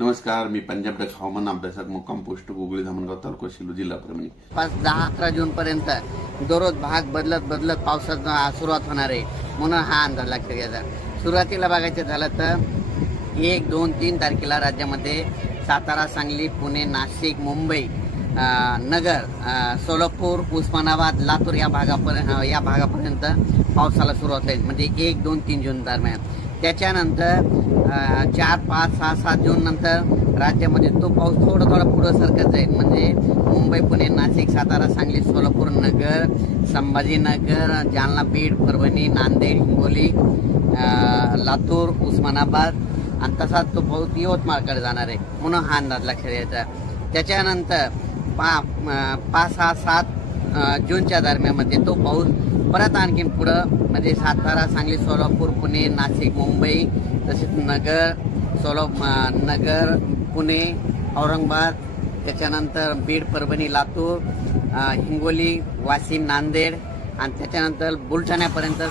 नमस्कार मी पंजाब डक हवामान अभ्यासक मुक्काम पोस्ट गुगळी धामणगाव तालुका शिलू जिल्हा परभणी पाच दहा अकरा जून पर्यंत दररोज भाग बदलत बदलत पावसात सुरुवात होणार आहे म्हणून हा अंदाज लक्षात घ्यायचा. सुरुवातीला बघायचं झालं तर एक दोन तीन तारखेला राज्यामध्ये सातारा सांगली पुणे नाशिक मुंबई नगर सोलापूर उस्मानाबाद लातूर या भागापर्यंत या भागापर्यंत पावसाला सुरुवात होईल. म्हणजे एक दोन तीन जून दरम्यान. त्याच्यानंतर चार पाच सहा सात जून नंतर राज्यामध्ये तो पाऊस थोडा थोडा पुढं सरकत जाईल म्हणजे मुंबई पुणे नाशिक सातारा सांगली सोलापूर नगर संभाजीनगर जालना बीड परभणी नांदेड हिंगोली लातूर उस्मानाबाद. आणि तसाच तो पाऊस यवतमाळकडे जाणार आहे. म्हणून हा अंदाज लक्षात द्यायचा त्याच्यानंतर पा पाच सहा सात जूनच्या दरम्यानमध्ये तो पाऊस परत आणखीन पुढं म्हणजे सातारा सांगली सोलापूर पुणे नाशिक मुंबई तसेच नगर सोलाप नगर पुणे औरंगाबाद त्याच्यानंतर बीड परभणी लातूर हिंगोली वाशिम नांदेड आणि त्याच्यानंतर बुलढाण्यापर्यंत